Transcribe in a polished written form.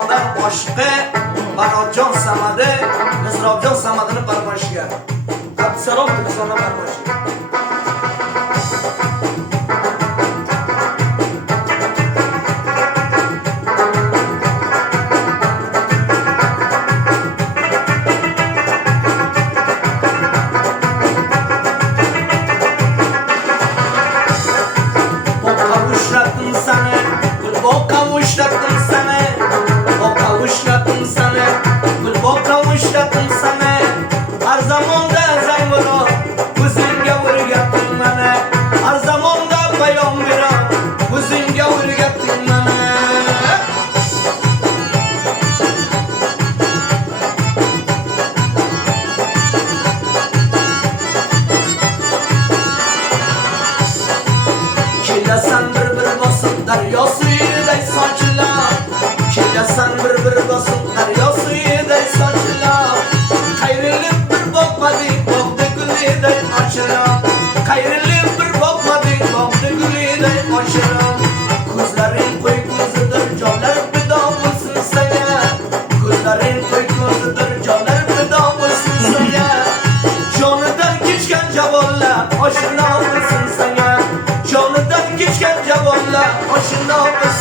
Aşkı Barocan Samadı Nizrabcan Samadı'nı barbaşıya Abdüselam Türksan'a barbaşıya O kavuşlattın sana O kavuşlattın sana O kavuşlattın sana O kavuşlattın sana Her zamanda zaymuro Kuzunga vurgattın bana Her zamanda bayram bira Kuzunga vurgattın bana Killasan bir basın daryo suyuday saçla Killasan bir basın daryo suyuday saçla Kayrılıp bir bakmadı Bakdı gülüday açıla Kayrılıp bir bakmadı Bakdı gülüday açıla Kuzların koy kuzudur Canlar feda olsun sana Kuzların koy kuzudur Canlar feda olsun sana Canıdan geçken cevalla Aşına olsun sana Canıdan geçken cevalla Aşına olsun